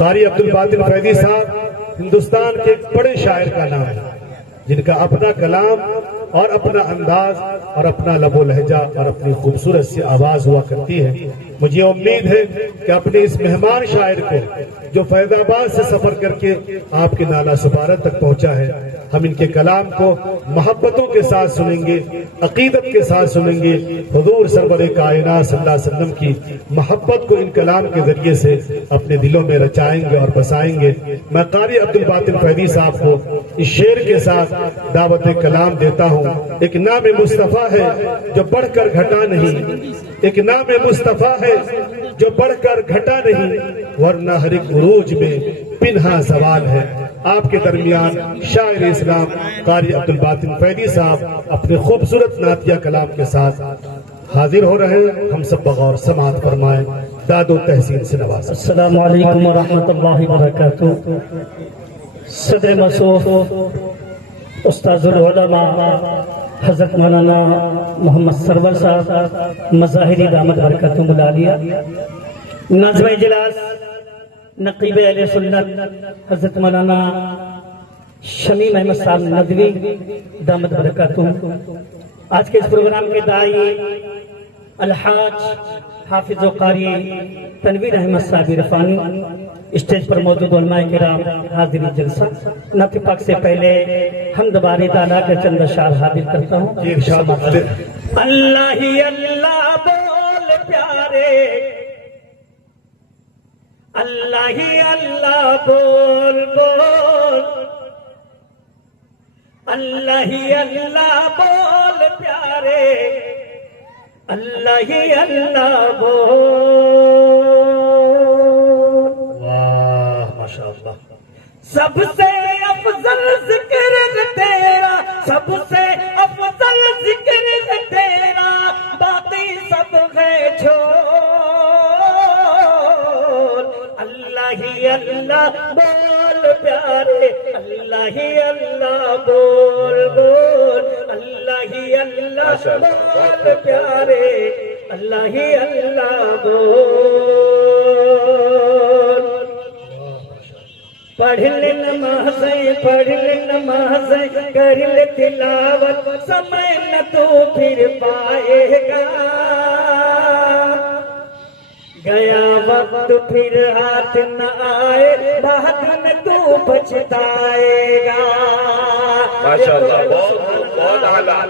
कारी अब्दुल बातिन फैदी साहब हिंदुस्तान के एक बड़े शायर का नाम है, जिनका अपना कलाम और अपना अंदाज और अपना लबो लहजा और अपनी खूबसूरत सी आवाज हुआ करती है। मुझे उम्मीद है कि अपने इस मेहमान शायर को जो फैजाबाद से सफर करके आपके नाला सुपारत तक पहुंचा है, हम इनके कलाम को मोहब्बतों के साथ सुनेंगे, अकीदत के साथ सुनेंगे। हुजूर सरवर कायनात सल्लल्लाहु अलैहि वसल्लम की मोहब्बत को इन कलाम के जरिए से अपने दिलों में रचाएंगे और बसाएंगे। मैं कारी अब्दुल बातिन फैदी साहब को इस शेर के साथ दावत कलाम देता हूँ। एक नाम मुस्तफा है जो बढ़कर घटा नहीं, एक नाम मुस्तफा है जो बढ़कर घटा नहीं, वरना हर एक उरूज में पिन्हा सवाल है। आपके दरमियान शायर इस्लाम कारी अब्दुल बातिन फैदी साहब अपने खूबसूरत नातिया कलाम के साथ हाजिर हो रहे हैं। हम सब बगौर समाअत फरमाएं। दादो तहसीन से नवाज़। अस्सलामु अलैकुम व रहमतुल्लाहि व बरकातुहू। सदर मसूफ उस्ताजुल उलमा हज़रत मौलाना मोहम्मद सरवर साहब मज़ाहिरी दामत बरकतुहुल आलिया, नाज़िम इजलास नक़ीब अहले सुन्नत हज़रत मौलाना शमीम अहमद साहब नदवी दामत बरकतुहू, आज के इस प्रोग्राम के दाई अलहाज हाफिज व कारी तनवीर अहमद साहब इरफानी, स्टेज पर मौजूद उलमाए किराम, हाज़िरीन जलसा। नात पाक से पहले हम दोबारा ताला के चंद अशआर हाजिर करता हूँ। अल्लाह ही अल्लाह बोल प्यारे, अल्लाह ही अल्लाह बोल बोल, अल्लाह ही अल्लाह बोल प्यारे, अल्लाह ही अल्लाह बोल। वाह माशाअल्लाह। सबसे अफजल जिक्र तेरा, सबसे अफजल जिक्र तेरा, बाकी सब है छोड़। अल्लाह ही अल्लाह बोल प्यारे, अल्लाह ही अल्लाह बोल बोल, अल्लाह ही अल्लाह बोल प्यारे, अल्लाह ही अल्लाह बोल। पढ़ ले नमाज़ें, पढ़ ले नमाज़ें, कर ले तिलावत, समय न तू फिर पाएगा। गया वक्त फिर हाथ न आए, बाद में तू पछताएगा। माशाअल्लाह, बहुत आला।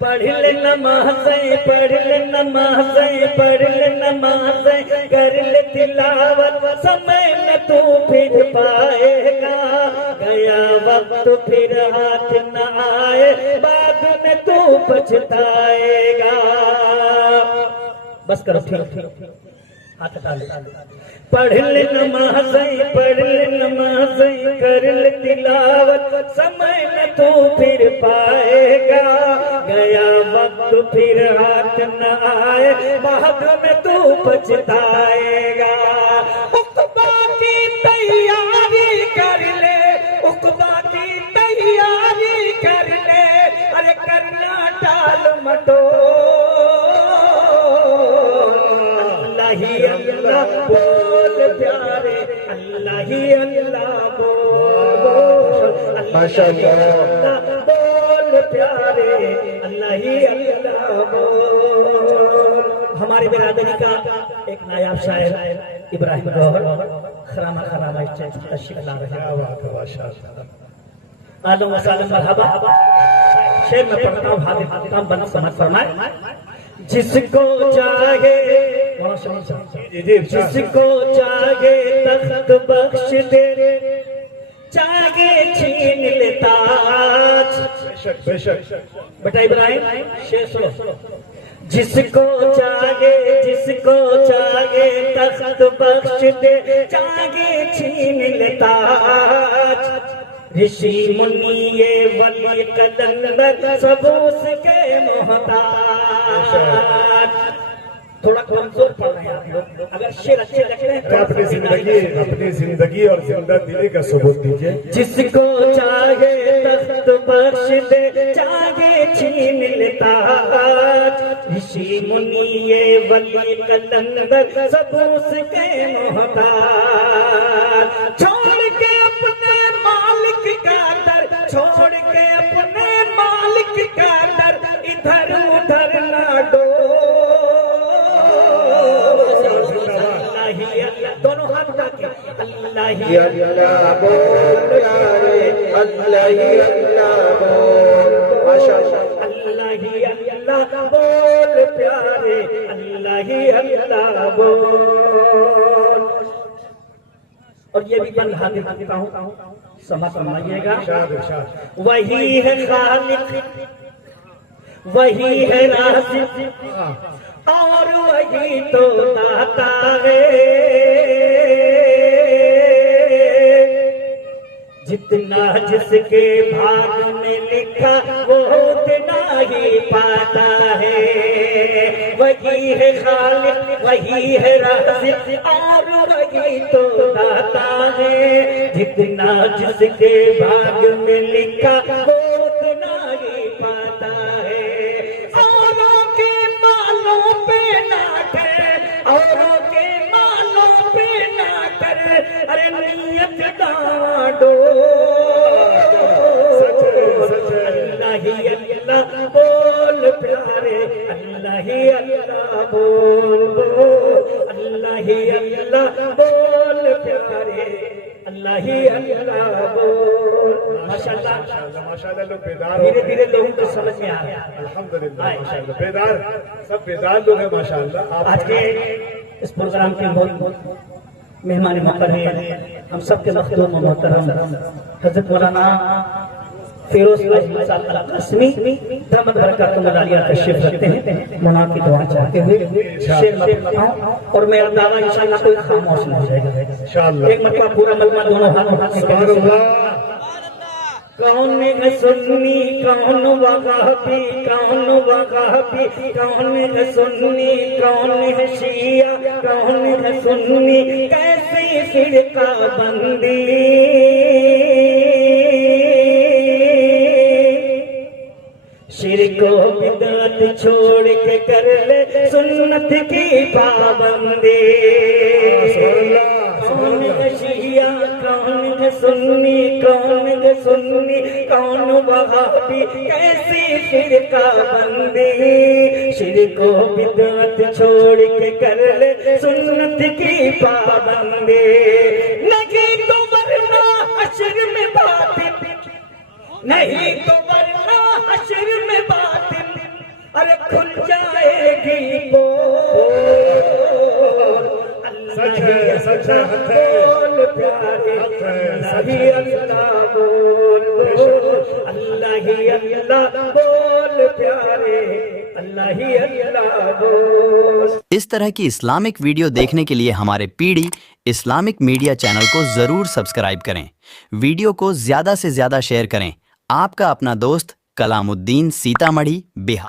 पढ़ ले नमाज़ें, पढ़ ले नमाज़ें, पढ़ ले नमाज़ें, कर ले तिलावत, समय न तू फिर पाएगा। गया वक्त फिर हाथ न आए, बाद में तू पछताएगा। बस करो, ठीक हाथ हटा ले। पढ़ ले नमाज़ें, पढ़ ले नमाज़ें, कर ले तिलावत, समय न तू फिर पाएगा। गया वक्त फिर हाथ न आए, बाद में तू पछताएगा। उक़बा की तैयारी कर ले, उक़बा की तैयारी कर ले, अरे करना टाल मटोल। अल्लाह ही अल्लाह बोल प्यारे, अल्लाह ही अल्लाह बोल, माशाअल्लाह बोल प्यारे, अल्लाह ही अल्लाह बोल। हमारी बिरादरी का एक नायाब शायर इब्राहिम गौहर खरामा खरामा तशरीफ ला रहे हैं। आलम वसालम मरहबा। शेर में पढ़ता हूँ, हाजिर काम बना समझ फरमाए। जिसको चाहे जिसको चाहे तख्त बख्श दे, चाहे छीन ले ताज। बेटा इब्राहिम शेर सुनो। जिसको चाहे तख्त बख्श दे, चाहे छीन ले ताज। ऋषि मुनि ये वली कलंदर सब उसके मोहताज। थोड़ा कमजोर पड़ रहे हैं आप लोग, अगर शेर अच्छे लगते हैं तो अपनी जिंदगी और जिंदा दिली का सबूत दीजिए। जिसको चाहे तख्त बख्श दे, चाहे छीन लेता ऋषि मुनि ये वली कलंदर सब उसके मोहताज छोड़ के अपने मालिक का दर छोड़ के अपने मालिक का दर इधर उधर ना डो दोनों हाथ उठा के अल्लाह ही अल्लाह बोल प्यारे अल्लाह ही अल्लाह बोल माशाअल्लाह अल्लाह ही अल्लाह बोल प्यारे अल्लाह ही अल्लाह बोल। और ये भी बंद हाथ दिखाता हूँ समा फरमाइएगा। वही है खालिक वही है राज़िक़ और वही तो दाता है जितना जिसके भाग में लिखा वो उतना ही पाता है। वही है खालिक वही है राज़िक़ और वही तो दाता है जितना जिसके भाग में लिखा वो उतना ही पाता है। औरों के मालों पे ना कर औरों के मालों पे ना कर अरे नियत डांडो अल्लाह ही अल्लाह बोल प्यारे अल्लाह ही अल्लाह बोल अल्लाह ही अल्लाह बोल प्यारे अल्लाह ही अल्लाह बोल। माशाअल्लाह माशाअल्लाह लोग बेदार धीरे धीरे लोगों को समझ में आ रहा है। अल्हम्दुलिल्लाह माशाअल्लाह बेदार सब बेदार लोग हैं माशाअल्लाह। आज के इस प्रोग्राम के बहुत मेहमान मुकर्रम हम सब के मखदूम मोहतरम हजरत मौलाना फिरोज अहमद साहब अल-कासमी दामद बरकातुहुल आलिया तशरीफ रखते हैं। मौलाना की दुआ चाहते हुए शेर मैं पढ़ाऊं और मेरा दावा इंशाअल्लाह कोई खामोश नहीं रहेगा इंशाअल्लाह। एक मरतबा पूरा मलमा दोनों हाथों सुभान कौन है सुन्नी कौन वहाबी कौन वहाबी कौन है सुन्नी कौन है शिया कौन है सुन्नी कैसी फिरका बंदी शिरक को बिदअत छोड़ के कर ले सुन्नत की पाबंदी। कौन है शिया कौन है सुन्नी कौन है सुन्नी कौन वहाबी कैसी फिरका बंदी शिरक को बिदअत छोड़ के कर ले सुन्नत की पाबंदी। नहीं तो वरना हश्र में बातिल नहीं तो वरना हश्र में बातिल अरे खुल जाएगी पोल सच है बोल प्यारे अल्लाह ही अल्लाह बोल अल्लाह ही अल्लाह बोल प्यारे अल्लाह ही अल्लाह बोल। इस तरह की इस्लामिक वीडियो देखने के लिए हमारे पीडी इस्लामिक मीडिया चैनल को ज़रूर सब्सक्राइब करें। वीडियो को ज़्यादा से ज़्यादा शेयर करें। आपका अपना दोस्त कलामुद्दीन, सीतामढ़ी, बिहार।